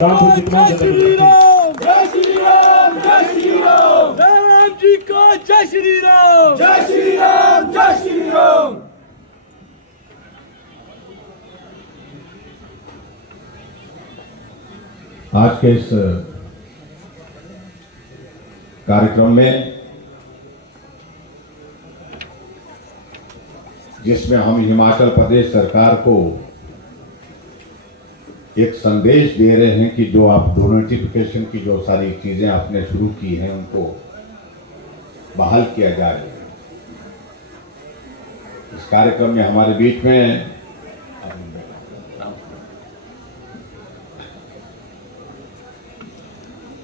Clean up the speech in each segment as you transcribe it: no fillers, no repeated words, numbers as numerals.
जय श्री राम जय श्री राम जय श्री राम जय राम जी को जय श्री राम जय श्री राम जय श्री राम। आज के इस कार्यक्रम में जिसमें हम हिमाचल प्रदेश सरकार को एक संदेश दे रहे हैं कि जो आप नोटिफिकेशन की जो सारी चीजें आपने शुरू की हैं उनको बहाल किया जाए। इस कार्यक्रम में हमारे बीच में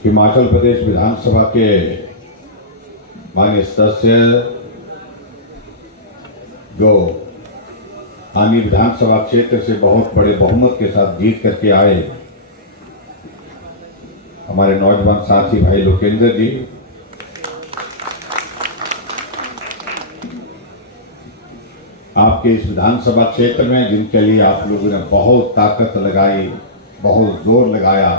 हिमाचल प्रदेश विधानसभा के माननीय सदस्य जो आनी विधानसभा क्षेत्र से बहुत बड़े बहुमत के साथ जीत करके आए हमारे नौजवान साथी भाई लोकेंद्र जी, आपके इस विधानसभा क्षेत्र में जिनके लिए आप लोगों ने बहुत ताकत लगाई, बहुत जोर लगाया,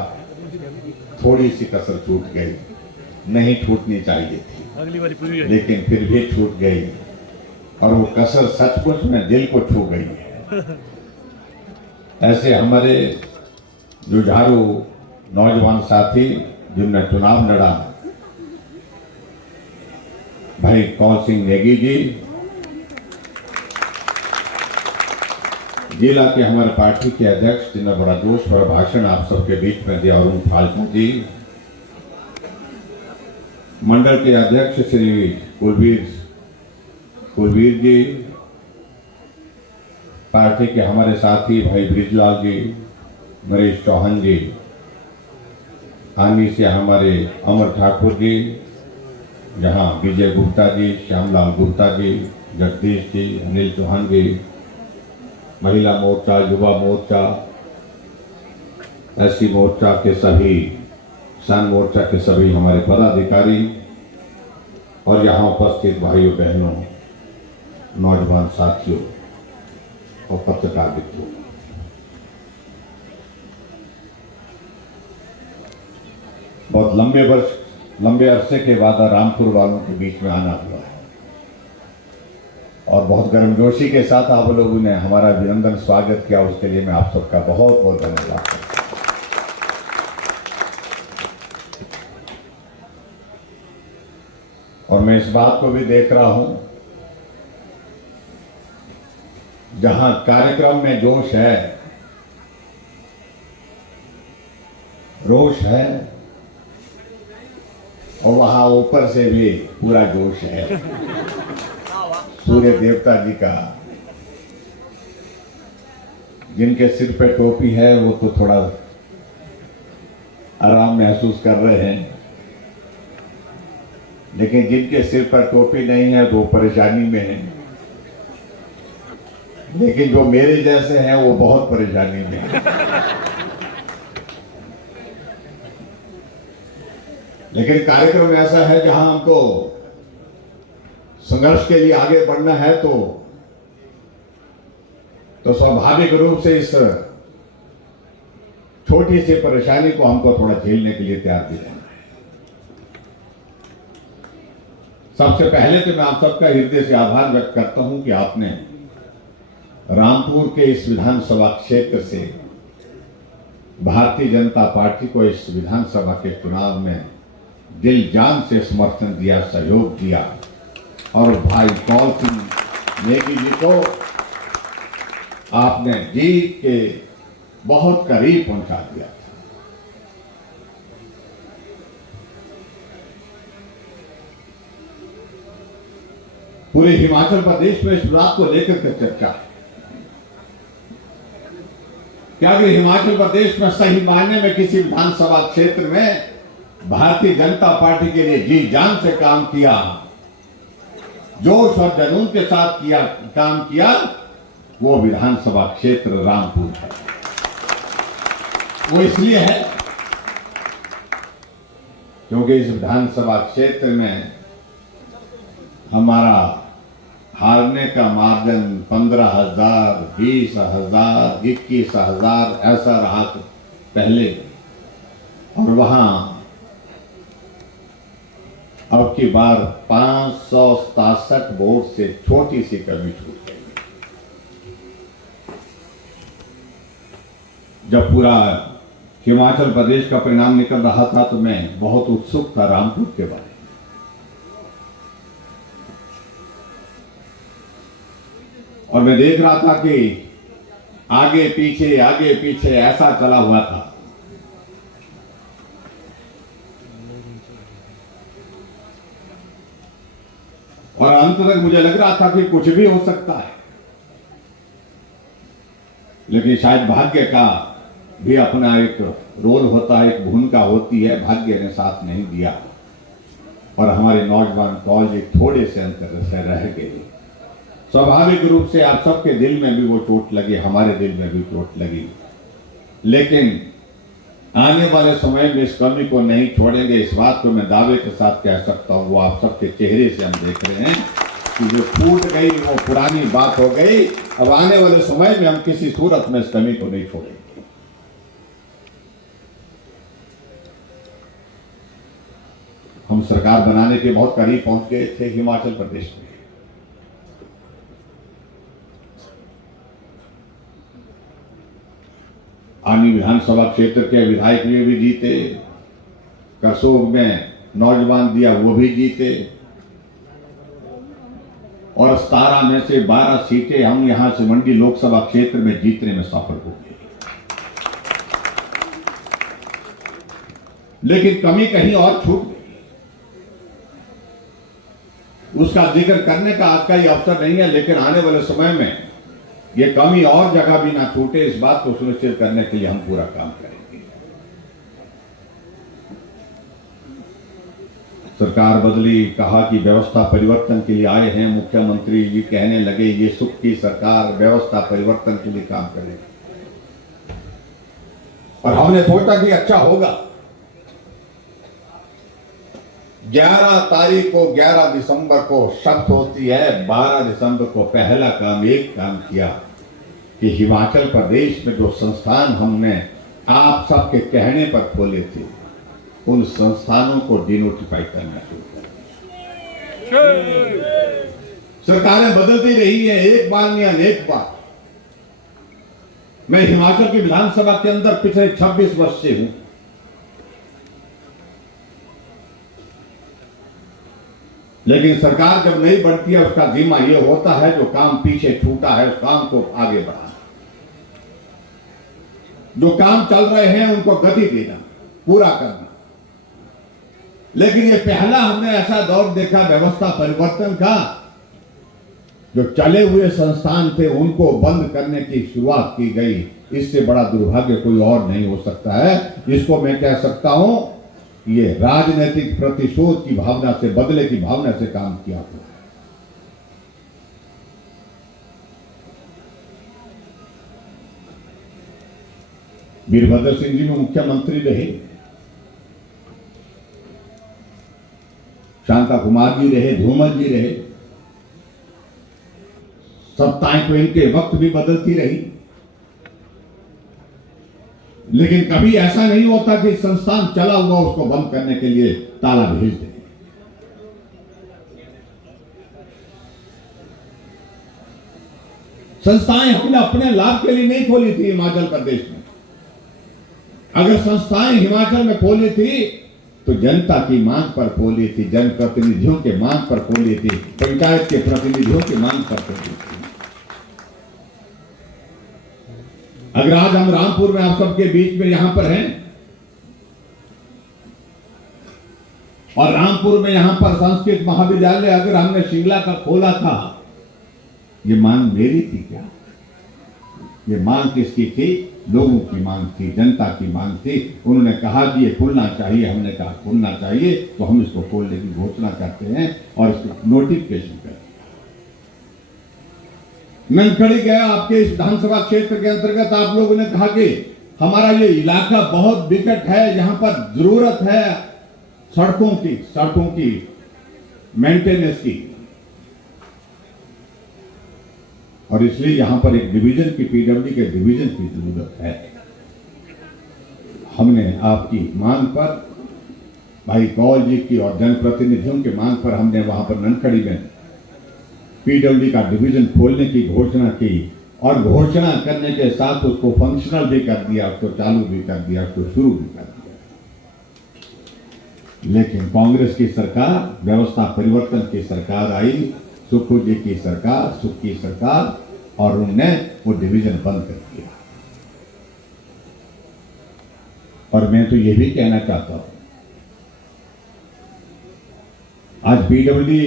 थोड़ी सी कसर छूट गई, नहीं छूटनी चाहिए थी लेकिन फिर भी छूट गई और वो कसर सचमुच में दिल को छू गई है। ऐसे हमारे जुझारू नौजवान साथी जिनने चुनाव लड़ा, भाई कौल सिंह नेगी जी, जिला के हमारे पार्टी के अध्यक्ष जिन्होंने बड़ा जोश और भाषण आप सबके बीच में दिया, अरुण फाल्गू जी, मंडल के अध्यक्ष श्री कुलवीर जी, पार्टी के हमारे साथी भाई ब्रिजलाल जी, नरेश चौहान जी, आनी से हमारे अमर ठाकुर जी, जहां विजय गुप्ता जी, श्यामलाल गुप्ता जी, जगदीश जी, अनिल चौहान जी, महिला मोर्चा, युवा मोर्चा, एससी मोर्चा के सभी, किसान मोर्चा के सभी हमारे पदाधिकारी और यहाँ उपस्थित भाइयों बहनों, नौजवान साथियों और पत्रकार मित्रों, बहुत लंबे अरसे के बाद रामपुर वालों के बीच में आना हुआ है और बहुत गर्मजोशी के साथ आप लोगों ने हमारा अभिनंदन स्वागत किया, उसके लिए मैं आप सबका बहुत बहुत धन्यवाद करता हूं। और मैं इस बात को भी देख रहा हूं, जहां कार्यक्रम में जोश है, रोष है, और वहां ऊपर से भी पूरा जोश है सूर्य देवता जी का। जिनके सिर पे टोपी है वो तो थोड़ा आराम महसूस कर रहे हैं, लेकिन जिनके सिर पर टोपी नहीं है वो परेशानी में है, लेकिन जो मेरे जैसे हैं वो बहुत परेशानी में है। लेकिन कार्यक्रम ऐसा है जहां हमको संघर्ष के लिए आगे बढ़ना है तो स्वाभाविक रूप से इस छोटी सी परेशानी को हमको थोड़ा झेलने के लिए तैयार भी रहना है। सबसे पहले तो मैं आप सबका हृदय से आभार व्यक्त करता हूं कि आपने रामपुर के इस विधानसभा क्षेत्र से भारतीय जनता पार्टी को इस विधानसभा के चुनाव में दिल जान से समर्थन दिया, सहयोग दिया और भाई कौल सिंह नेगी जी को आपने जीत के बहुत करीब पहुंचा दिया। पूरे हिमाचल प्रदेश में इस बात को लेकर के चर्चा है कि अगर हिमाचल प्रदेश में सही मायने में किसी विधानसभा क्षेत्र में भारतीय जनता पार्टी के लिए जी जान से काम किया, जोश और जुनून के साथ काम किया, वो विधानसभा क्षेत्र रामपुर है। वो इसलिए है क्योंकि इस विधानसभा क्षेत्र में हमारा हारने का मार्जिन 15,000, 20,000, 21,000 ऐसा रहा पहले, और वहां अब की बार 567 वोट से छोटी सी कमी छूट गई। जब पूरा हिमाचल प्रदेश का परिणाम निकल रहा था तो मैं बहुत उत्सुक था रामपुर के बारे में। और मैं देख रहा था कि आगे पीछे ऐसा चला हुआ था। और अंत तक मुझे लग रहा था कि कुछ भी हो सकता है, लेकिन शायद भाग्य का भी अपना एक रोल होता है, एक भूमिका होती है। भाग्य ने साथ नहीं दिया और हमारे नौजवान फौज थोड़े से अंतर से रह गए। स्वाभाविक रूप से आप सबके दिल में भी वो चोट लगी, हमारे दिल में भी चोट लगी, लेकिन आने वाले समय में इस कमी को नहीं छोड़ेंगे। इस बात को मैं दावे के साथ कह सकता हूं। वो आप सबके चेहरे से हम देख रहे हैं कि जो टूट गई वो पुरानी बात हो गई। अब आने वाले समय में हम किसी सूरत में इस कमी को नहीं छोड़ेंगे। हम सरकार बनाने के बहुत करीब पहुंच गए थे हिमाचल प्रदेश में। आनी विधानसभा क्षेत्र के विधायक भी जीते, करसोग में नौजवान दिया वो भी जीते, और 17 में से 12 सीटें हम यहां से मंडी लोकसभा क्षेत्र में जीतने में सफल हो गए। लेकिन कमी कहीं और छूट गई, उसका जिक्र करने का आज का ये अवसर नहीं है। लेकिन आने वाले समय में ये कमी और जगह भी ना छूटे, इस बात को सुनिश्चित करने के लिए हम पूरा काम करेंगे। सरकार बदली, कहा कि व्यवस्था परिवर्तन के लिए आए हैं। मुख्यमंत्री जी कहने लगे ये सुख की सरकार व्यवस्था परिवर्तन के लिए काम करेगी, और हमने सोचा कि अच्छा होगा। 11 तारीख को 11 दिसंबर को शपथ होती है, 12 दिसंबर को पहला काम एक काम किया कि हिमाचल प्रदेश में जो संस्थान हमने आप सबके कहने पर खोले थे, उन संस्थानों को डिनोटिफाई करना शुरू कर। सरकारें बदलती रही है, एक बार नहीं अनेक बार। मैं हिमाचल की विधानसभा के अंदर पिछले 26 वर्ष से हूं। लेकिन सरकार जब नहीं बढ़ती है, उसका जिम्मा यह होता है जो काम पीछे छूटा है उस काम को आगे बढ़ाना, जो काम चल रहे हैं उनको गति देना, पूरा करना। लेकिन ये पहला हमने ऐसा दौर देखा व्यवस्था परिवर्तन का, जो चले हुए संस्थान थे उनको बंद करने की शुरुआत की गई। इससे बड़ा दुर्भाग्य कोई और नहीं हो सकता है। इसको मैं कह सकता हूं, ये राजनीतिक प्रतिशोध की भावना से, बदले की भावना से काम किया हुआ। वीरभद्र सिंह जी में मुख्यमंत्री रहे, शांता कुमार जी रहे, धूमल जी रहे। सत्ताएं तो इनके वक्त भी बदलती रही, लेकिन कभी ऐसा नहीं होता कि संस्थान चला हुआ उसको बंद करने के लिए ताला भेज दें। संस्थाएं हमने अपने लाभ के लिए नहीं खोली थी हिमाचल प्रदेश में। अगर संस्थाएं हिमाचल में खोली थी तो जनता की मांग पर खोली थी, जनप्रतिनिधियों के मांग पर खोली थी, पंचायत के प्रतिनिधियों की मांग पर खोली थी। अगर आज हम रामपुर में आप सबके बीच में यहां पर हैं, और रामपुर में यहां पर संस्कृत महाविद्यालय अगर हमने शिंगला का खोला था, ये मांग मेरी थी क्या? ये मांग किसकी थी? लोगों की मांग थी, जनता की मांग थी। उन्होंने कहा कि ये खुलना चाहिए, हमने कहा खुलना चाहिए, तो हम इसको खोलने की घोषणा करते हैं और इसको नोटिफिकेशन करते हैं। ननखड़ी गया आपके इस विधानसभा क्षेत्र के अंतर्गत, आप लोगों ने कहा कि हमारा ये इलाका बहुत विकट है, यहां पर जरूरत है सड़कों की मेंटेनेंस की, और इसलिए यहां पर एक डिवीजन की, पीडब्ल्यूडी के डिवीजन की जरूरत है। हमने आपकी मांग पर, भाई कौल जी की और जनप्रतिनिधियों की मांग पर हमने वहां पर ननखड़ी में पीडब्ल्यूडी का डिवीजन खोलने की घोषणा की और घोषणा करने के साथ उसको फंक्शनल भी कर दिया, उसको चालू भी कर दिया, उसको शुरू भी कर दिया। लेकिन कांग्रेस की सरकार, व्यवस्था परिवर्तन की सरकार आई, सुखू जी की सरकार, सुख की सरकार, और उनने वो डिवीजन बंद कर दिया। और मैं तो ये भी कहना चाहता हूं, आज पीडब्ल्यूडी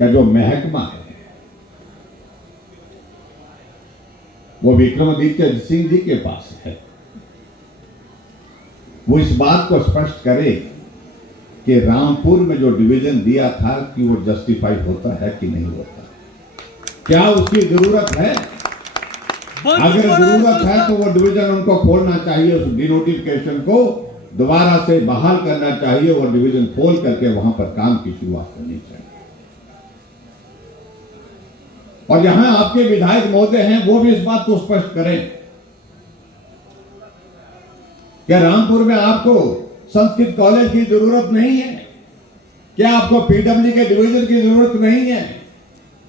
का जो महकमा है वो विक्रमादित्य सिंह जी के पास है। वो इस बात को स्पष्ट करे कि रामपुर में जो डिवीजन दिया था कि वो जस्टिफाई होता है कि नहीं होता, क्या उसकी जरूरत है? अगर जरूरत है तो वो डिवीजन उनको खोलना चाहिए, उस डिनोटिफिकेशन को दोबारा से बहाल करना चाहिए और डिवीजन खोल करके वहां पर काम की शुरुआत करनी चाहिए। और यहां आपके विधायक महोदय हैं, वो भी इस बात को स्पष्ट करें क्या रामपुर में आपको संस्कृत कॉलेज की जरूरत नहीं है? क्या आपको पीडब्ल्यूडी के डिवीजन की जरूरत नहीं है?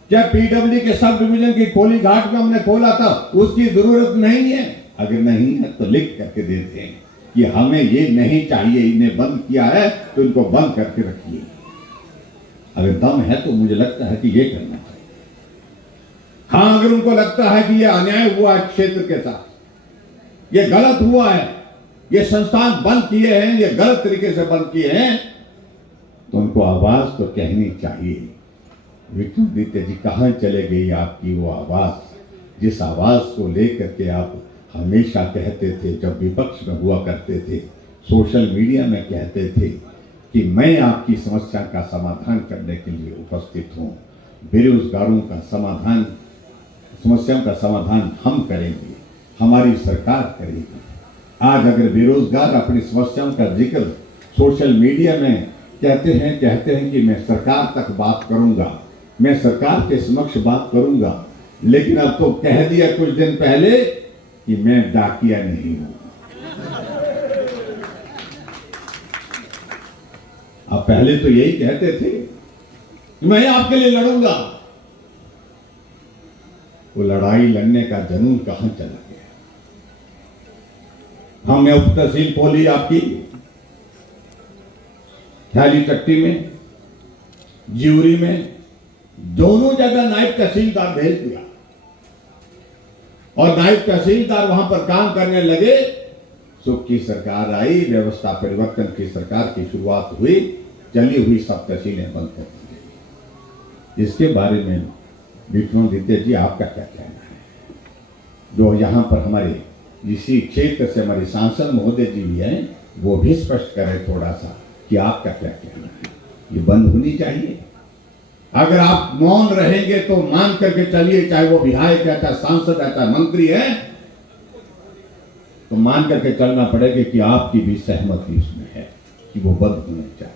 क्या पीडब्ल्यूडी के सब डिवीजन की कोली घाट में हमने खोला था, उसकी जरूरत नहीं है? अगर नहीं है तो लिख करके देते हैं कि हमें ये नहीं चाहिए, इन्हें बंद किया है तो इनको बंद करके रखिए। अगर दम है तो मुझे लगता है कि ये करना चाहिए। हाँ, अगर उनको लगता है कि ये अन्याय हुआ है क्षेत्र के साथ, ये गलत हुआ है, ये संस्थान बंद किए हैं, ये गलत तरीके से बंद किए हैं, तो उनको आवाज तो कहनी चाहिए। विक्रमादित्य जी, कहां चले गई आपकी वो आवाज, जिस आवाज को लेकर के आप हमेशा कहते थे, जब विपक्ष में हुआ करते थे, सोशल मीडिया में कहते थे कि मैं आपकी समस्या का समाधान करने के लिए उपस्थित हूं, बेरोजगारों का समाधान, समस्याओं का समाधान हम करेंगे, हमारी सरकार करेगी। आज अगर बेरोजगार अपनी समस्याओं का जिक्र सोशल मीडिया में कहते हैं कि मैं सरकार तक बात करूंगा, मैं सरकार के समक्ष बात करूंगा, लेकिन अब तो कह दिया कुछ दिन पहले कि मैं डाकिया नहीं हूं। अब पहले तो यही कहते थे कि मैं आपके लिए लड़ूंगा। वो लड़ाई लड़ने का जनून कहां चला गया? हमने उप तहसील खोली आपकी ख्याली चट्टी में, ज्यूरी में, दोनों जगह नायब तहसीलदार भेज दिया और नायब तहसीलदार वहां पर काम करने लगे। सुख की सरकार आई, व्यवस्था परिवर्तन की सरकार की शुरुआत हुई, चली हुई सब तहसीलें बंद कर दी। इसके बारे में विक्रमादित्य जी आपका क्या कहना है? जो यहाँ पर हमारे इसी क्षेत्र से हमारे सांसद महोदय जी भी हैं, वो भी स्पष्ट करें थोड़ा सा कि आपका क्या कहना है। ये बंद होनी चाहिए। अगर आप मौन रहेंगे तो मान करके चलिए, चाहे वो विधायक है, चाहे सांसद है, चाहे मंत्री है, तो मान करके चलना पड़ेगा कि आपकी भी सहमति इसमें है कि वो बंद होने चाहिए।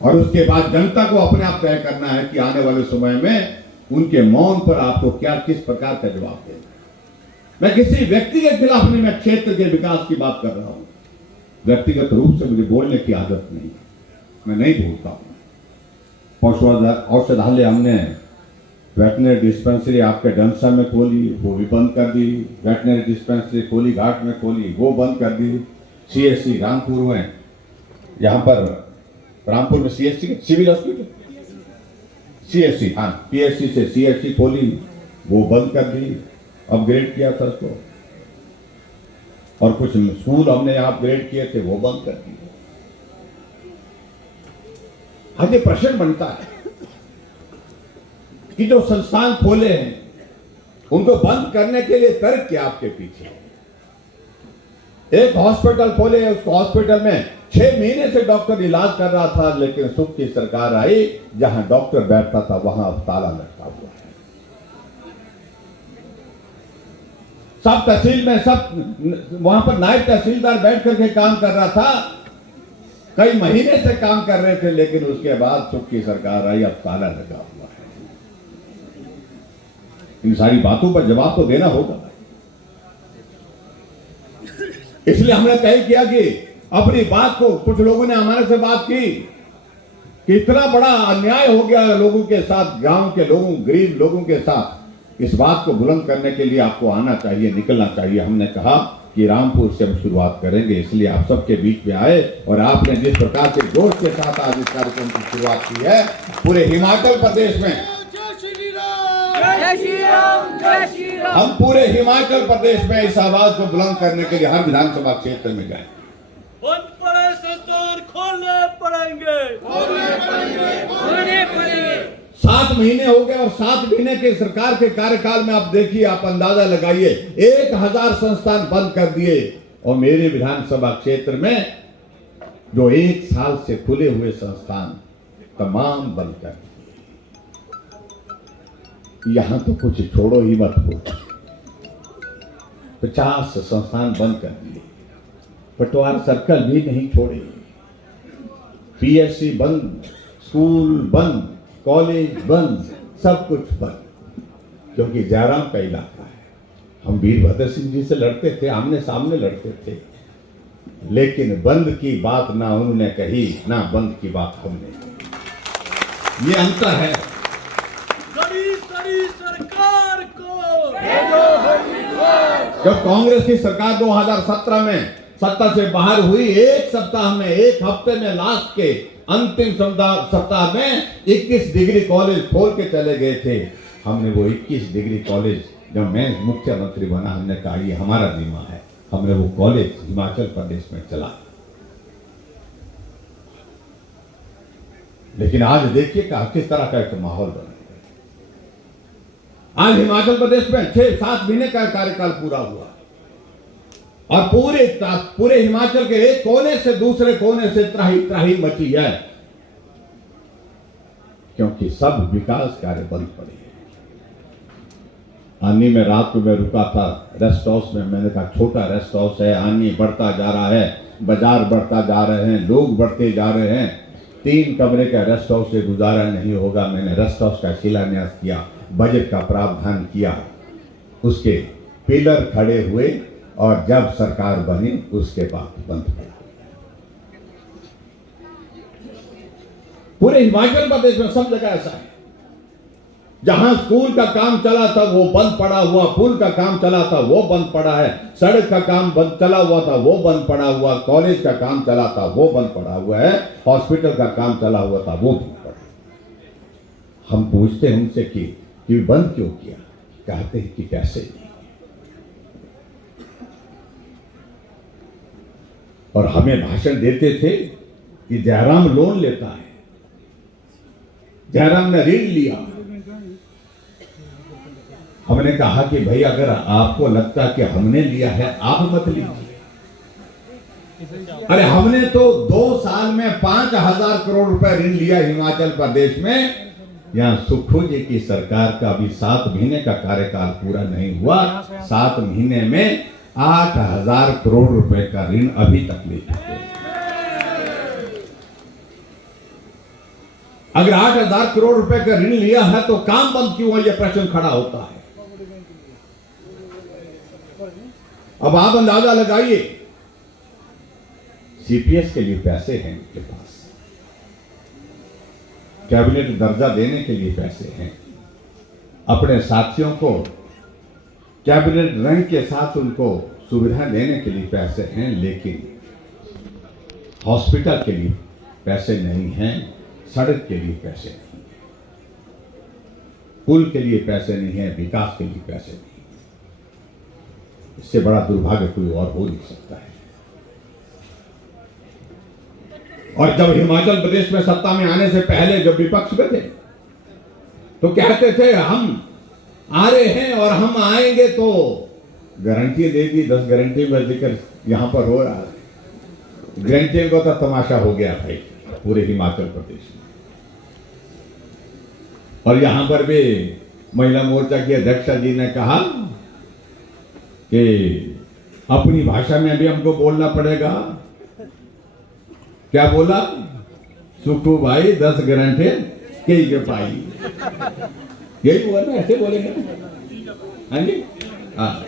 और उसके बाद जनता को अपने आप तय करना है कि आने वाले समय में उनके मौन पर आपको क्या, किस प्रकार का जवाब देना है। मैं किसी व्यक्ति के खिलाफ नहीं, मैं क्षेत्र के विकास की बात कर रहा हूं। व्यक्तिगत रूप से मुझे बोलने की आदत नहीं, मैं नहीं बोलता हूं। पशु औषधालय हमने वेटनरी डिस्पेंसरी आपके डंसा में खोली, वो भी बंद कर दी। वेटनरी डिस्पेंसरी कोली घाट में खोली, वो बंद कर दी। सीएससी रामपुर में, यहाँ पर रामपुर में सीएससी सिविल हॉस्पिटल, सीएससी, हाँ, पीएससी से सीएससी खोली, वो बंद कर दी, अपग्रेड किया था उसको। और कुछ स्कूल हमने अपग्रेड किए थे, वो बंद कर दिए। आज ये प्रश्न बनता है कि जो संस्थान खोले हैं उनको बंद करने के लिए तर्क क्या आपके पीछे? एक हॉस्पिटल खोले, उस हॉस्पिटल में 6 महीने से डॉक्टर इलाज कर रहा था, लेकिन सुख की सरकार आई, जहां डॉक्टर बैठता था वहां अब ताला लटका हुआ है। सब तहसील में, सब वहां पर नायब तहसीलदार बैठ करके काम कर रहा था, कई महीने से काम कर रहे थे, लेकिन उसके बाद सुख की सरकार आई, अब ताला लगा हुआ है। इन सारी बातों पर जवाब तो देना होगा। इसलिए हमने तय किया कि अपनी बात को, कुछ लोगों ने हमारे से बात की कि इतना बड़ा अन्याय हो गया लोगों के साथ, गांव के लोगों, गरीब लोगों के साथ, इस बात को बुलंद करने के लिए आपको आना चाहिए, निकलना चाहिए। हमने कहा कि रामपुर से हम शुरुआत करेंगे, इसलिए आप सबके बीच में आए और आपने जिस प्रकार से जोश के साथ आज इस कार्यक्रम की शुरुआत की है, पूरे हिमाचल प्रदेश में, हम पूरे हिमाचल प्रदेश में इस आवाज को बुलंद करने के लिए हर विधानसभा क्षेत्र में गए। बंद पड़े संस्थान खोलने पड़ेंगे। 7 महीने हो गए और 7 महीने के सरकार के कार्यकाल में आप देखिए, आप अंदाजा लगाइए, 1000 संस्थान बंद कर दिए। और मेरे विधानसभा क्षेत्र में जो 1 साल से खुले हुए संस्थान तमाम बंद कर दिए। यहां तो कुछ छोड़ो ही मत हो, 50 संस्थान बंद कर दिए। पटवार सर्कल भी नहीं छोड़े, पीएससी बंद, स्कूल बंद, कॉलेज बंद, सब कुछ बंद, क्योंकि जयराम का इलाका है। हम वीरभद्र सिंह जी से लड़ते थे, आमने सामने लड़ते थे, लेकिन बंद की बात ना उन्होंने कही, ना बंद की बात हमने कही। ये अंतर है। सरकार को जब कांग्रेस की सरकार 2017 में सत्ता से बाहर हुई, 1 सप्ताह में, 1 हफ्ते में, लास्ट के अंतिम सप्ताह में 21 डिग्री कॉलेज खोल के चले गए थे। हमने वो 21 डिग्री कॉलेज, जब मैं मुख्यमंत्री बना, हमने कहा ये हमारा जिम्मा है, हमने वो कॉलेज हिमाचल प्रदेश में चला। लेकिन आज देखिए किस तरह का एक माहौल बना। आज हिमाचल प्रदेश में 6-7 महीने का कार्यकाल पूरा हुआ और पूरे हिमाचल के एक कोने से दूसरे कोने से त्राही मची है, क्योंकि सब विकास कार्य बंद पड़े हैं। आनी में रात को मैं रुका था रेस्ट हाउस में, मैंने कहा छोटा रेस्ट हाउस है, आनी बढ़ता जा रहा है, बाजार बढ़ता जा रहे हैं, लोग बढ़ते जा रहे हैं, 3 कमरे का रेस्ट हाउस से गुजारा नहीं होगा। मैंने रेस्ट हाउस का शिलान्यास किया, बजट का प्रावधान किया, उसके पिलर खड़े हुए और जब सरकार बनी उसके बाद बंद पड़ा। पूरे हिमाचल प्रदेश में सब जगह ऐसा है। जहां स्कूल का काम चला था वो बंद पड़ा हुआ, पुल का काम चला था वो बंद पड़ा है, सड़क का काम बंद चला हुआ था वो बंद पड़ा हुआ, कॉलेज का काम चला था वो बंद पड़ा हुआ है, हॉस्पिटल का काम चला हुआ था वो बंद पड़ा। हम पूछते हैं उनसे कि बंद क्यों किया, कहते हैं कि कैसे नहीं। और हमें भाषण देते थे कि जयराम लोन लेता है, जयराम ने ऋण लिया। हमने कहा कि भाई अगर आपको लगता है कि हमने लिया है, आप मत लीजिए। अरे हमने तो 2 साल में 5000 करोड़ रुपए ऋण लिया हिमाचल प्रदेश में। यहाँ सुखू जी की सरकार का अभी 7 महीने का कार्यकाल पूरा नहीं हुआ, 7 महीने में 8000 करोड़ रुपए का ऋण अभी तक ले चुके हैं। अगर 8000 करोड़ रुपए का ऋण लिया है तो काम बंद क्यों है, यह प्रश्न खड़ा होता है। अब आप अंदाजा लगाइए, सीपीएस के लिए पैसे हैं उनके पास, कैबिनेट दर्जा देने के लिए पैसे हैं, अपने साथियों को कैबिनेट रैंक के साथ उनको सुविधा देने के लिए पैसे हैं, लेकिन हॉस्पिटल के लिए पैसे नहीं हैं, सड़क के लिए पैसे नहीं, पुल के लिए पैसे नहीं है, विकास के लिए पैसे नहीं। इससे बड़ा दुर्भाग्य कोई और हो नहीं सकता है। और जब हिमाचल प्रदेश में सत्ता में आने से पहले जब विपक्ष में थे तो कहते थे हम आ रहे हैं और हम आएंगे तो गारंटी दे दी, 10 गारंटी में जिक्र यहां पर हो रहा है। गारंटी को तो तमाशा हो गया भाई पूरे हिमाचल प्रदेश में। और यहां पर भी महिला मोर्चा की अध्यक्षा जी ने कहा कि अपनी भाषा में भी हमको बोलना पड़ेगा। क्या बोला? सुखू भाई 10 गारंटी कई के पाई, यही हुआ ना, ऐसे बोलेंगे। हाँ जी, हाँ।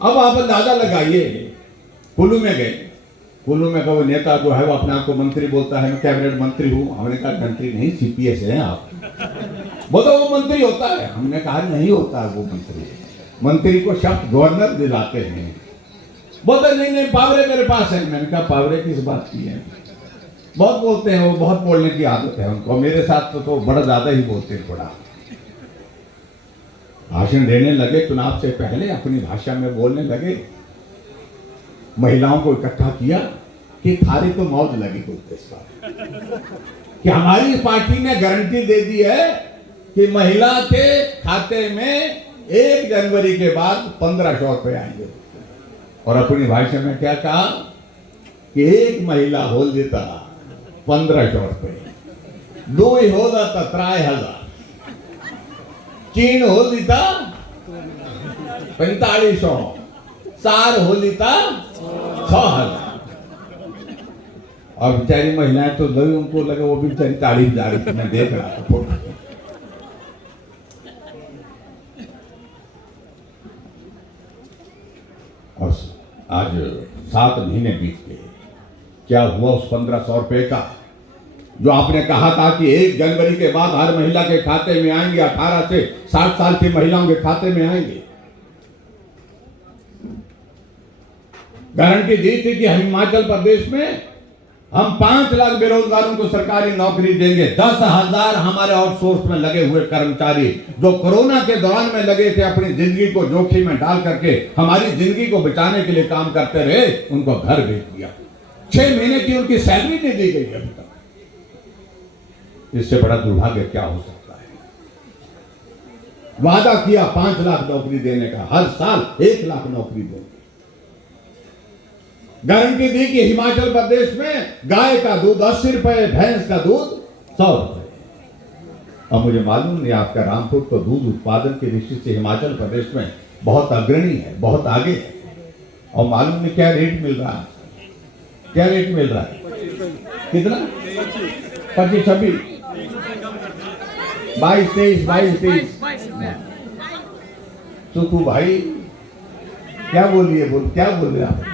अब आप अंदाजा लगाइए कुल्लू में गए। कुल्लू में का वो नेता जो है वो अपने आप को मंत्री बोलता है, मैं कैबिनेट मंत्री हूँ। हमने कहा मंत्री नहीं, CPS हैं आप। बोलता वो मंत्री होता है। हमने कहा नहीं होता वो मंत्री, मंत्री को शब्द गवर्नर दिलाते हैं। बोलते नहीं नहीं पावरे मेरे पास है। मैंने कहा पावरे किस बात की है? बहुत बोलते हैं वो, बहुत बोलने की आदत है उनको। मेरे साथ तो बड़ा ज्यादा ही बोलते हैं। थोड़ा भाषण देने लगे, चुनाव से पहले अपनी भाषा में बोलने लगे। महिलाओं को इकट्ठा किया कि थारी तो मौज लगी बोलते इस बार कि हमारी पार्टी ने गारंटी दे दी है कि महिला के खाते में 1 जनवरी के बाद 1500 रुपए आएंगे। और अपनी भाषा में क्या कहा कि एक महिला होल देता 1500 रुपए, 2 हो जाता 3000, 3 हो देता 4500, 4 हो देता 6000। और बेचारी महिलाएं तो लगी, उनको लगा वो भी बेचारी तारीफ जा रही थी। मैं देख रहा था फोटो। और आज 7 महीने बीत गए। क्या हुआ उस 1500 रुपए का जो आपने कहा था कि 1 जनवरी के बाद हर महिला के खाते में आएंगे, 18 से 60 साल की महिलाओं के खाते में आएंगे। गारंटी दी थी कि हिमाचल प्रदेश में हम 5 लाख बेरोजगारों को सरकारी नौकरी देंगे। 10,000 हमारे आउटसोर्स में लगे हुए कर्मचारी जो कोरोना के दौरान में लगे थे, अपनी जिंदगी को जोखिम में डाल करके हमारी जिंदगी को बचाने के लिए काम करते रहे, उनको घर भेज दिया। 6 महीने की उनकी सैलरी नहीं दी गई अभी तक। इससे बड़ा दुर्भाग्य क्या हो सकता है? वादा किया 5 लाख नौकरी देने का, हर साल 1 लाख नौकरी देंगे। गारंटी दी कि हिमाचल प्रदेश में गाय का दूध 80 रुपए, भैंस का दूध 100 रुपए। अब मुझे मालूम नहीं, आपका रामपुर तो दूध उत्पादन की दृष्टि से हिमाचल प्रदेश में बहुत अग्रणी है, बहुत आगे है। और मालूम नहीं क्या रेट मिल रहा है? क्या रेट मिल रहा है? कितना? 25, 26, 22, 23। तो तू भाई क्या बोलिए, क्या बोल रहे आप?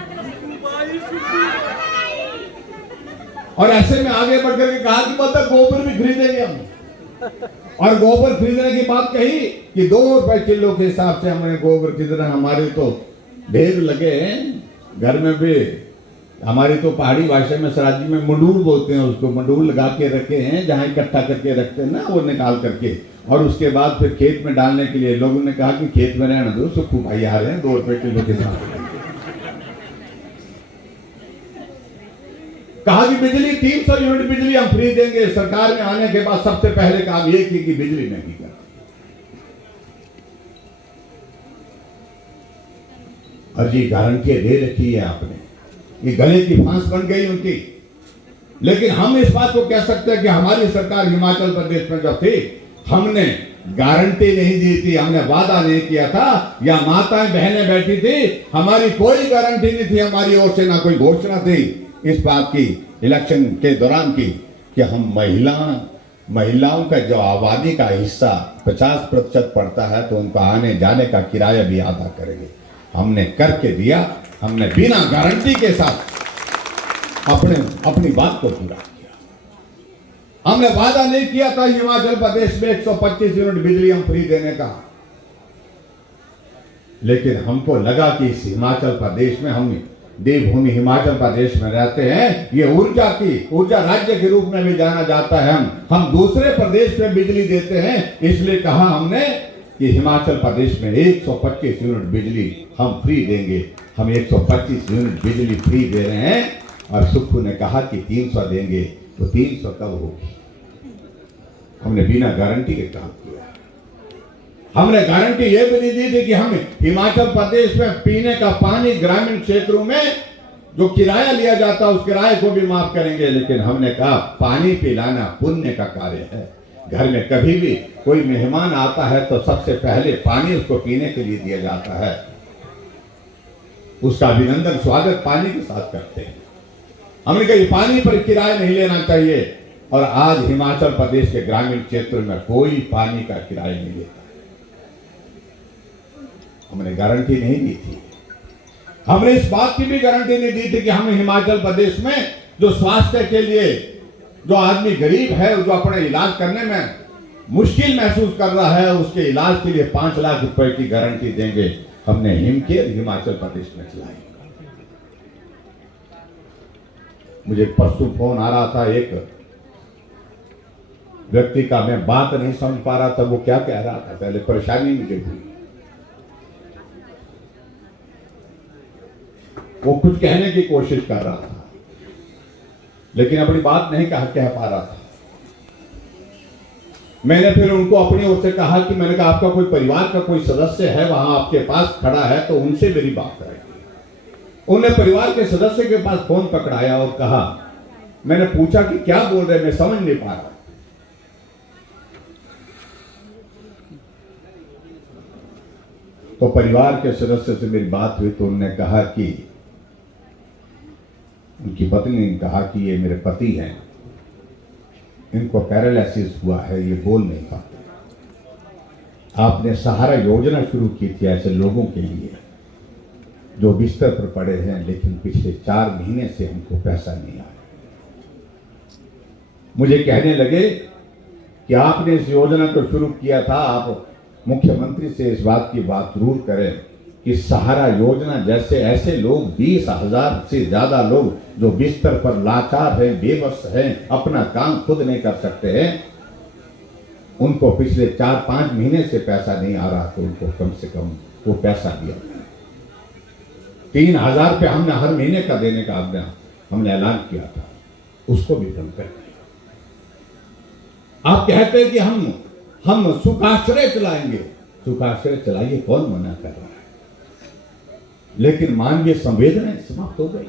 और ऐसे में आगे बढ़ करके कहा कि मतलब गोबर भी खरीदेंगे हम। और गोबर खरीदने की बात कही कि 2 रुपए किलो के हिसाब से हमें गोबर खरीदना। हमारे तो ढेर लगे हैं घर में भी। हमारी तो पहाड़ी भाषा में सराजी में मंडूल बोलते हैं उसको। मंडूल लगा के रखे हैं, जहां इकट्ठा करके रखते हैं ना, वो निकाल करके। और उसके बाद फिर खेत में डालने के लिए लोगों ने कहा कि खेत में रहने दो, सुखू भाई आ रहे हैं 2 रुपए किलो के साथ। कहा कि बिजली 300 यूनिट बिजली हम फ्री देंगे। सरकार में आने के बाद सबसे पहले काम यह की कि बिजली महंगी कर। अजी गारंटी दे रखी है आपने, ये गले की फांस बन गई उनकी। लेकिन हम इस बात को कह सकते हैं कि हमारी सरकार हिमाचल प्रदेश में जब थी, हमने गारंटी नहीं दी थी, हमने वादा नहीं किया था। या माताएं बहनें बैठी थी, हमारी कोई गारंटी नहीं थी, हमारी ओर से ना कोई घोषणा थी इस बात की इलेक्शन के दौरान की कि हम महिलाओं का जो आबादी का हिस्सा 50% पड़ता है तो उनको आने जाने का किराया भी अदा करेंगे। हमने करके दिया। हमने बिना गारंटी के साथ अपनी बात को पूरा किया। हमने वादा नहीं किया था हिमाचल प्रदेश में 125 यूनिट बिजली हम फ्री देने का। लेकिन हमको लगा कि इस हिमाचल प्रदेश में, हम देवभूमि हिमाचल प्रदेश में रहते हैं, ये ऊर्जा राज्य के रूप में भी जाना जाता है। हम दूसरे प्रदेश में बिजली देते हैं। इसलिए कहा हमने कि हिमाचल प्रदेश में 125 यूनिट बिजली हम फ्री देंगे। हम 125 यूनिट बिजली फ्री दे रहे हैं। और सुक्खू ने कहा कि 300 देंगे। तो 300 कब होगी? हमने बिना गारंटी के काम किया। हमने गारंटी यह भी नहीं दी थी कि हम हिमाचल प्रदेश में पीने का पानी ग्रामीण क्षेत्रों में जो किराया लिया जाता है उस किराए को भी माफ करेंगे। लेकिन हमने कहा पानी पिलाना पुण्य का कार्य है। घर में कभी भी कोई मेहमान आता है तो सबसे पहले पानी उसको पीने के लिए दिया जाता है। उसका अभिनंदन स्वागत पानी के साथ करते हैं। हमने कहा पानी पर किराया नहीं लेना चाहिए। और आज हिमाचल प्रदेश के ग्रामीण क्षेत्र में कोई पानी का किराया नहीं लेता। हमने गारंटी नहीं दी थी। हमने इस बात की भी गारंटी नहीं दी थी कि हम हिमाचल प्रदेश में जो स्वास्थ्य के लिए जो आदमी गरीब है, जो अपने इलाज करने में मुश्किल महसूस कर रहा है, उसके इलाज के लिए 5 लाख रुपए की गारंटी देंगे। हमने हिमकेयर हिमाचल प्रदेश में चलाई। मुझे परसों फोन आ रहा था एक व्यक्ति का, मैं बात नहीं समझ पा रहा था वो क्या कह रहा था। पहले परेशानी मुझे हुई, वो कुछ कहने की कोशिश कर रहा था लेकिन अपनी बात नहीं कह पा रहा था। मैंने फिर उनको अपनी ओर से कहा कि मैंने कहा आपका कोई परिवार का कोई सदस्य है वहां आपके पास खड़ा है तो उनसे मेरी बात करेंगे। उन्हें परिवार के सदस्य के पास फोन पकड़ाया और कहा, मैंने पूछा कि क्या बोल रहे, मैं समझ नहीं पा रहा। तो परिवार के सदस्य से मेरी बात हुई तो उन्होंने कहा कि उनकी पत्नी ने कहा कि ये मेरे पति हैं, इनको पैरालिसिस हुआ है, ये बोल नहीं पाते। आपने सहारा योजना शुरू की थी ऐसे लोगों के लिए जो बिस्तर पर पड़े हैं, लेकिन पिछले 4 महीने से हमको पैसा नहीं आया। मुझे कहने लगे कि आपने इस योजना को शुरू किया था, आप मुख्यमंत्री से इस बात की बात जरूर करें कि सहारा योजना जैसे ऐसे लोग 20,000 से ज्यादा लोग जो बिस्तर पर लाचार हैं, बेबस हैं, अपना काम खुद नहीं कर सकते हैं, उनको पिछले 4-5 महीने से पैसा नहीं आ रहा, तो उनको कम से कम वो पैसा दिया। 3,000 रुपये हमने हर महीने का देने का हमने ऐलान किया था, उसको भी बंद कर दिया। आप कहते हैं कि हम सुखाश्रय चलाएंगे, सुखाश्रय चलाइए, कौन मना कर रहा है, लेकिन मानवीय संवेदनाएं समाप्त हो गई।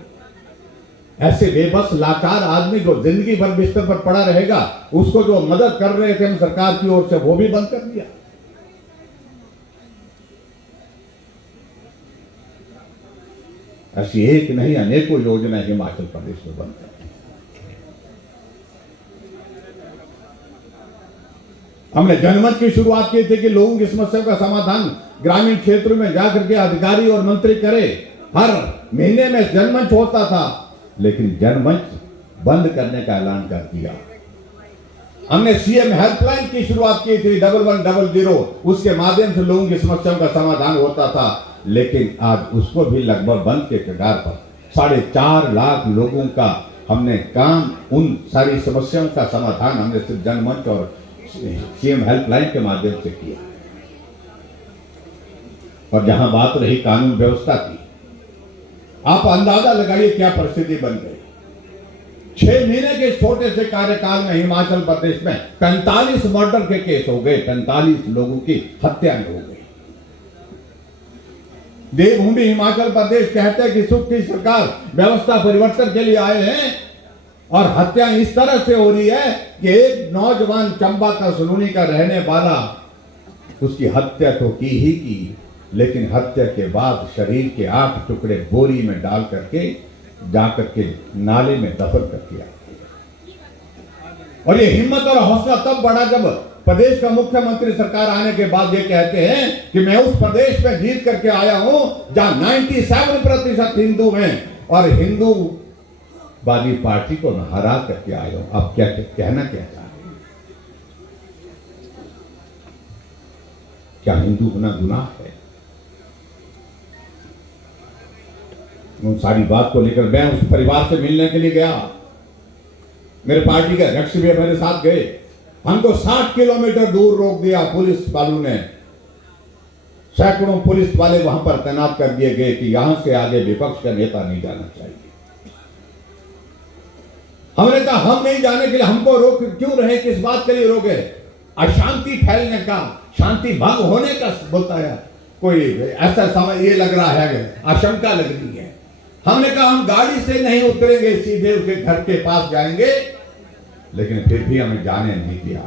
ऐसे बेबस लाचार आदमी जो जिंदगी भर बिस्तर पर पड़ा रहेगा, उसको जो मदद कर रहे थे हम सरकार की ओर से, वो भी बंद कर दिया। ऐसी एक नहीं अनेकों योजनाएं हिमाचल प्रदेश में बंद कर दी। हमने जनमंच की शुरुआत की थी कि लोगों की समस्याओं का समाधान ग्रामीण क्षेत्रों में जाकर के अधिकारी और मंत्री करे। हर महीने में जनमंच होता था, लेकिन जनमंच बंद करने का ऐलान कर दिया। हमने सीएम हेल्पलाइन की शुरुआत की थी 1100, उसके माध्यम से लोगों की समस्याओं का समाधान होता था, लेकिन आज उसको भी लगभग बंद के कगार पर। 4.5 लाख लोगों का हमने काम, उन सारी समस्याओं का समाधान हमने सिर्फ जनमंच और सीएम हेल्पलाइन के माध्यम से किया। और जहां बात रही कानून व्यवस्था की, आप अंदाजा लगाइए क्या परिस्थिति बन गई। 6 महीने के छोटे से कार्यकाल में हिमाचल प्रदेश में 45 मर्डर के केस हो गए, 45 लोगों की हत्याएं हो गई। देवभूमि हिमाचल प्रदेश कहते हैं कि सुख की सरकार व्यवस्था परिवर्तन के लिए आए हैं, और हत्या इस तरह से हो रही है कि एक नौजवान चंबा का सलूनी का रहने वाला, उसकी हत्या तो की ही की, लेकिन हत्या के बाद शरीर के 8 टुकड़े बोरी में डाल करके जाकर के नाले में दफन कर दिया। और ये हिम्मत और हौसला तब बढ़ा जब प्रदेश का मुख्यमंत्री सरकार आने के बाद ये कहते हैं कि मैं उस प्रदेश में जीत करके आया हूं जहां 97% हिंदू हैं और हिंदू वाली पार्टी को हरा करके आया हूं। आप क्या कहना क्या चाह रहे हैं? क्या हिंदू होना गुनाह है? उन सारी बात को लेकर मैं उस परिवार से मिलने के लिए गया। मेरे पार्टी के अध्यक्ष भी मेरे साथ गए। हमको 60 किलोमीटर दूर रोक दिया पुलिस वालों ने। सैकड़ों पुलिस वाले वहां पर तैनात कर दिए गए कि यहां से आगे विपक्ष का नेता नहीं जाना चाहिए। हमने कहा हम नहीं जाने के लिए, हमको रोक क्यों रहे, किस बात के लिए रोके? अशांति फैलने का, शांति भंग होने का बोलता है कोई, ऐसा समय ये लग रहा है, आशंका लग रही है। हमने कहा हम गाड़ी से नहीं उतरेंगे, सीधे उसके घर के पास जाएंगे, लेकिन फिर भी हमें जाने नहीं दिया।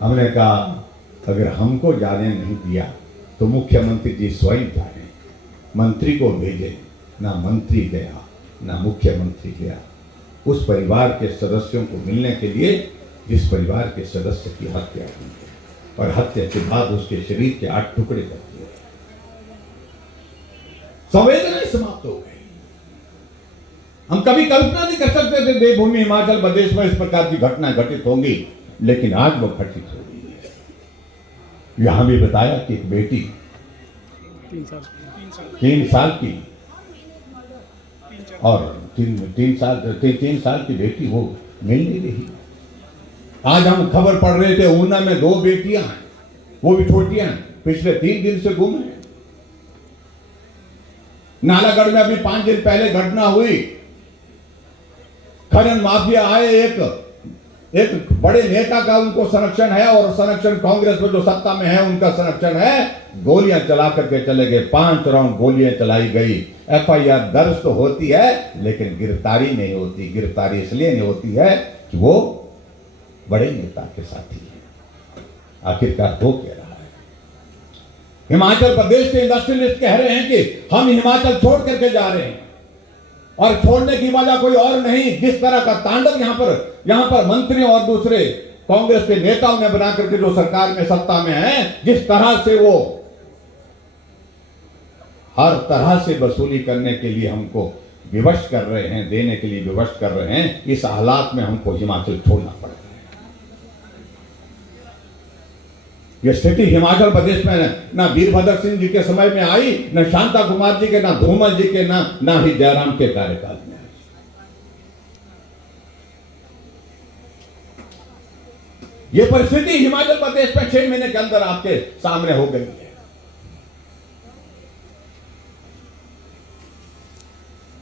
हमने कहा अगर हमको जाने नहीं दिया तो मुख्यमंत्री जी स्वयं जाए, मंत्री को भेजे। ना मंत्री गया, ना मुख्यमंत्री गया उस परिवार के सदस्यों को मिलने के लिए जिस परिवार के सदस्य की हत्या हुई है, और हत्या के बाद उसके शरीर के 8 टुकड़े कर दिए। संवेदनाएं समाप्त हो गई। हम कभी कल्पना नहीं कर सकते थे देवभूमि हिमाचल प्रदेश में इस प्रकार की घटना घटित होंगी, लेकिन आज वो घटित हो गई है। यहां भी बताया कि एक बेटी 3 साल की और 3 साल की बेटी वो मिल नहीं रही। आज हम खबर पढ़ रहे थे ऊना में 2 बेटियां हैं, वो भी छोटियां, पिछले 3 दिन से गुम है। नालागढ़ में अभी 5 दिन पहले घटना हुई, खनन माफिया आए, एक बड़े नेता का उनको संरक्षण है और संरक्षण कांग्रेस में जो सत्ता में है उनका संरक्षण है, गोलियां चला करके चले गए। 5 राउंड गोलियां चलाई गई। एफआईआर दर्ज तो होती है लेकिन गिरफ्तारी नहीं होती। गिरफ्तारी इसलिए नहीं होती है कि वो बड़े नेता के साथी है। आखिरकार वो कह रहा है, हिमाचल प्रदेश के इंडस्ट्रियलिस्ट कह रहे हैं कि हम हिमाचल छोड़ करके जा रहे हैं, और छोड़ने की वजह कोई और नहीं, जिस तरह का तांडव यहां पर मंत्रियों और दूसरे कांग्रेस के नेताओं ने बना करके जो सरकार में सत्ता में है, जिस तरह से वो हर तरह से वसूली करने के लिए हमको विवश कर रहे हैं, देने के लिए विवश कर रहे हैं, इस हालात में हमको हिमाचल छोड़ना पड़ रहा है। यह स्थिति हिमाचल प्रदेश में ना वीरभद्र सिंह जी के समय में आई, न शांता कुमार जी के, ना धूमल जी के, ना ही जयराम के कार्यकाल में आई। यह परिस्थिति हिमाचल प्रदेश में 6 महीने के अंदर आपके सामने हो गई है।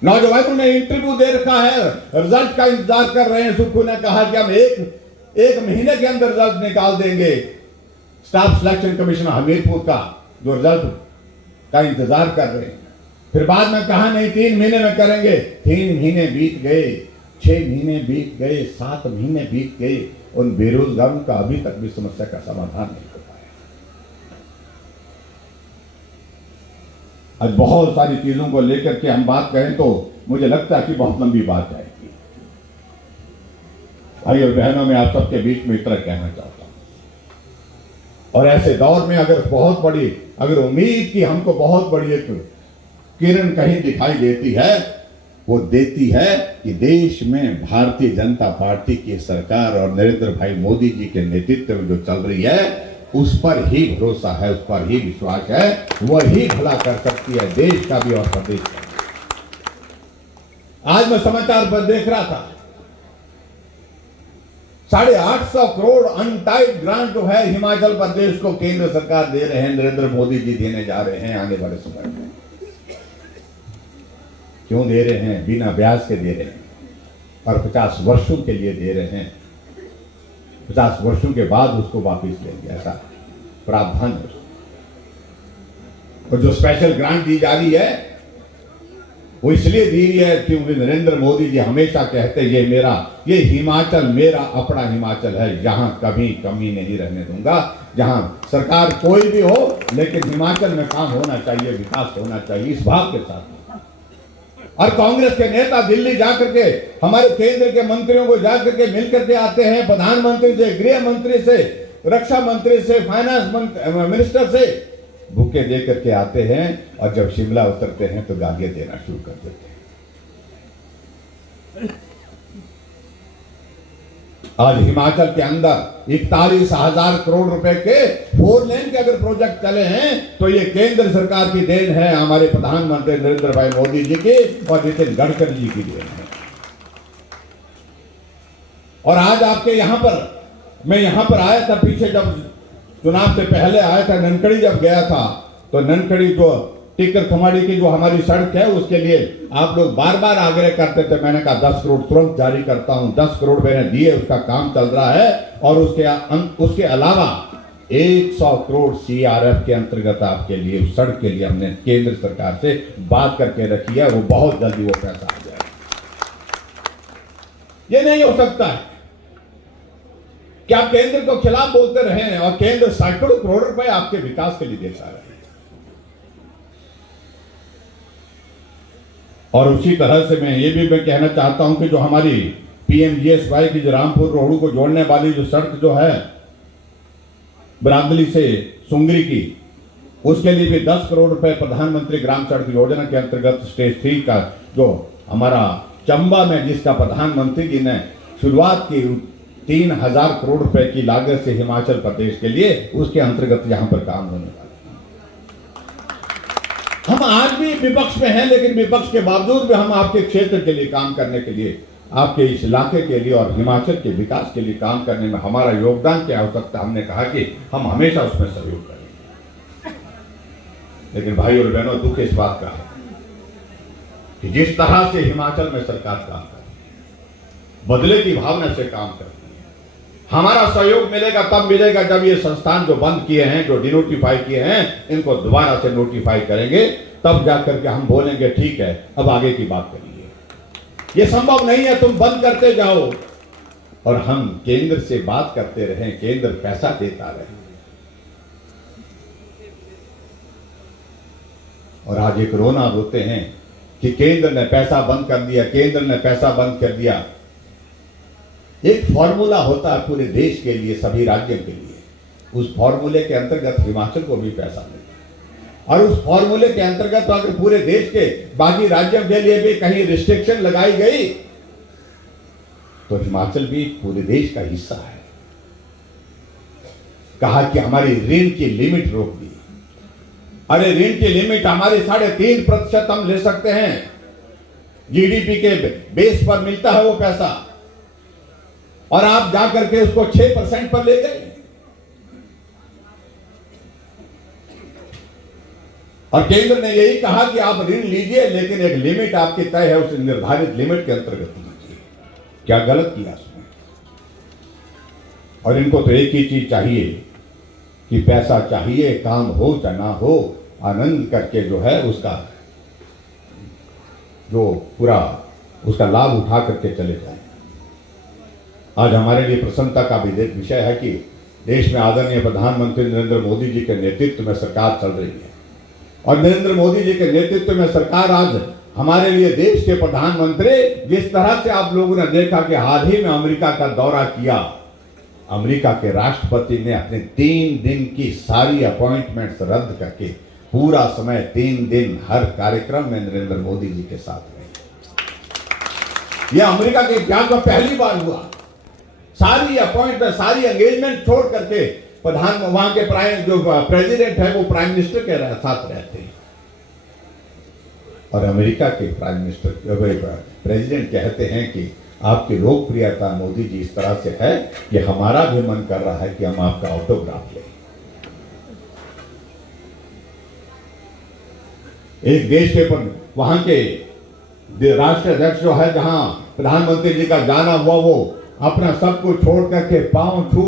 नौजवानों ने इंटरव्यू दे रखा है, रिजल्ट का इंतजार कर रहे हैं। सुक्खू ने कहा कि हम एक महीने के अंदर रिजल्ट निकाल देंगे। स्टाफ सिलेक्शन कमीशन हमीरपुर का जो रिजल्ट का इंतजार कर रहे हैं। फिर बाद में कहा नहीं 3 महीने में करेंगे। 3 महीने बीत गए, 6 महीने बीत गए, 7 महीने बीत गए। उन बेरोजगारों का अभी तक भी समस्या का समाधान नहीं हो पाया। आज बहुत सारी चीजों को लेकर के हम बात करें तो मुझे लगता है कि बहुत लंबी बात जाएगी। भाई और बहनों, मैं आप सबके बीच में इतना कहना चाहता हूं, और ऐसे दौर में अगर उम्मीद की हमको बहुत बड़ी एक किरण कहीं दिखाई देती है, वो देती है कि देश में भारतीय जनता पार्टी की सरकार और नरेंद्र भाई मोदी जी के नेतृत्व में जो चल रही है, उस पर ही भरोसा है, उस पर ही विश्वास है। वही भला कर सकती है, देश का भी और प्रदेश का भी। आज मैं समाचार पर देख रहा था, 850 करोड़ अनटाइड ग्रांट जो है हिमाचल प्रदेश को केंद्र सरकार दे रहे हैं, नरेंद्र मोदी जी देने जा रहे हैं आने वाले समय में। क्यों दे रहे हैं? बिना ब्याज के दे रहे हैं, और 50 वर्षों के लिए दे रहे हैं। 50 वर्षों के बाद उसको वापस लेंगे, ऐसा प्रावधान है। और जो स्पेशल ग्रांट दी जा रही है वो इसलिए दी रही है क्योंकि नरेंद्र मोदी जी हमेशा कहते हैं ये हिमाचल मेरा अपना हिमाचल है, जहां कभी कमी नहीं रहने दूंगा। जहां सरकार कोई भी हो, लेकिन हिमाचल में काम होना चाहिए, विकास होना चाहिए, इस भाव के साथ। और कांग्रेस के नेता दिल्ली जाकर के हमारे केंद्र के मंत्रियों को जाकर के मिलकर के आते हैं, प्रधानमंत्री से, गृह मंत्री से, रक्षा मंत्री से, फाइनेंस मिनिस्टर से भूखे दे करके आते हैं, और जब शिमला उतरते हैं तो गालियां देना शुरू कर देते हैं। आज हिमाचल के अंदर 41,000 करोड़ रुपए के 4 लेन के अगर प्रोजेक्ट चले हैं तो ये केंद्र सरकार की देन है, हमारे प्रधानमंत्री नरेंद्र भाई मोदी जी की और नितिन गडकरी जी की देन है। और आज आपके मैं यहां पर आया था पीछे, जब चुनाव से पहले आया था, ननकड़ी जब गया था, तो ननकड़ी जो टिक्कर खमाड़ी की जो हमारी सड़क है उसके लिए आप लोग बार बार आग्रह करते थे। मैंने कहा 10 करोड़ तुरंत जारी करता हूं। 10 करोड़ मैंने दिए, उसका काम चल रहा है। और उसके अलावा 100 करोड़ CRF के अंतर्गत आपके लिए उस सड़क के लिए हमने केंद्र सरकार से बात करके रखी है, वो बहुत जल्दी वो पैसा आ जाएगा। ये नहीं हो सकता है कि आप केंद्र को खिलाफ बोलते रहे और केंद्र सैकड़ों करोड़ रुपए आपके विकास के लिए देता रहे। और उसी तरह से मैं कहना चाहता हूं कि जो हमारी PMGSY की जो रामपुर रोहड़ू को जोड़ने वाली जो सड़क जो है बरादली से सुंगरी की, उसके लिए भी 10 करोड़ रुपए प्रधानमंत्री ग्राम सड़क योजना के अंतर्गत स्टेज 3 का जो हमारा चंबा में जिसका प्रधानमंत्री जी ने शुरुआत की 3,000 करोड़ रुपए की लागत से हिमाचल प्रदेश के लिए, उसके अंतर्गत यहां पर काम होने वाला है। हम आज भी विपक्ष में हैं, लेकिन विपक्ष के बावजूद भी हम आपके क्षेत्र के लिए काम करने के लिए, आपके इस इलाके के लिए और हिमाचल के विकास के लिए काम करने में हमारा योगदान की आवश्यकता, हमने कहा कि हम हमेशा उसमें सहयोग करेंगे। लेकिन भाई और बहनों, दुख इस बात का है कि जिस तरह से हिमाचल में सरकार काम कर रही है, बदले की भावना से काम कर रही है, हमारा सहयोग मिलेगा तब मिलेगा जब ये संस्थान जो बंद किए हैं, जो डिनोटिफाई किए हैं, इनको दोबारा से नोटिफाई करेंगे, तब जाकर के हम बोलेंगे ठीक है अब आगे की बात करेंगे। ये संभव नहीं है तुम बंद करते जाओ और हम केंद्र से बात करते रहें, केंद्र पैसा देता रहे। और आज एक रोना रोते हैं कि केंद्र ने पैसा बंद कर दिया, केंद्र ने पैसा बंद कर दिया। एक फॉर्मूला होता है पूरे देश के लिए, सभी राज्यों के लिए। उस फॉर्मूले के अंतर्गत हिमाचल को भी पैसा मिलता है और उस फॉर्मूले के अंतर्गत अगर पूरे देश के बाकी राज्यों के लिए भी कहीं रिस्ट्रिक्शन लगाई गई तो हिमाचल भी पूरे देश का हिस्सा है। कहा कि हमारी ऋण की लिमिट रोक दी। अरे ऋण की लिमिट हमारी 3.5% हम ले सकते हैं, जीडीपी के बेस पर मिलता है वो पैसा, और आप जाकर के उसको 6% पर ले गए। और केंद्र ने यही कहा कि आप ऋण लीजिए, लेकिन एक लिमिट आपकी तय है, उस निर्धारित लिमिट के अंतर्गत लीजिए। क्या गलत किया उसने? और इनको तो एक ही चीज चाहिए कि पैसा चाहिए, काम हो चाहे ना हो, आनंद करके जो है उसका जो पूरा उसका लाभ उठा करके चले जाए। आज हमारे लिए प्रसन्नता का भी विषय है कि देश में आदरणीय प्रधानमंत्री नरेंद्र मोदी जी के नेतृत्व में सरकार चल रही है और नरेंद्र मोदी जी के नेतृत्व में सरकार आज हमारे लिए देश के प्रधानमंत्री, जिस तरह से आप लोगों ने देखा कि हाल ही में अमेरिका का दौरा किया, अमेरिका के राष्ट्रपति ने अपने 3 दिन की सारी अपॉइंटमेंट्स रद्द करके पूरा समय 3 दिन हर कार्यक्रम में नरेंद्र मोदी जी के साथ रहे। यह अमेरिका के इतिहास में पहली बार हुआ। सारी अपॉइंटमेंट, सारी एंगेजमेंट छोड़ करके वहां के जो प्रेसिडेंट है वो प्राइम मिनिस्टर के साथ रहते हैं और अमेरिका के प्राइम मिनिस्टर प्रेसिडेंट कहते हैं कि आपकी लोकप्रियता मोदी जी इस तरह से है कि हमारा भी मन कर रहा है कि हम आपका ऑटोग्राफ लें। एक देश के वहां के राष्ट्र अध्यक्ष जो है, जहां प्रधानमंत्री जी का जाना हुआ, वो अपना सब कुछ छोड़ करके पांव छू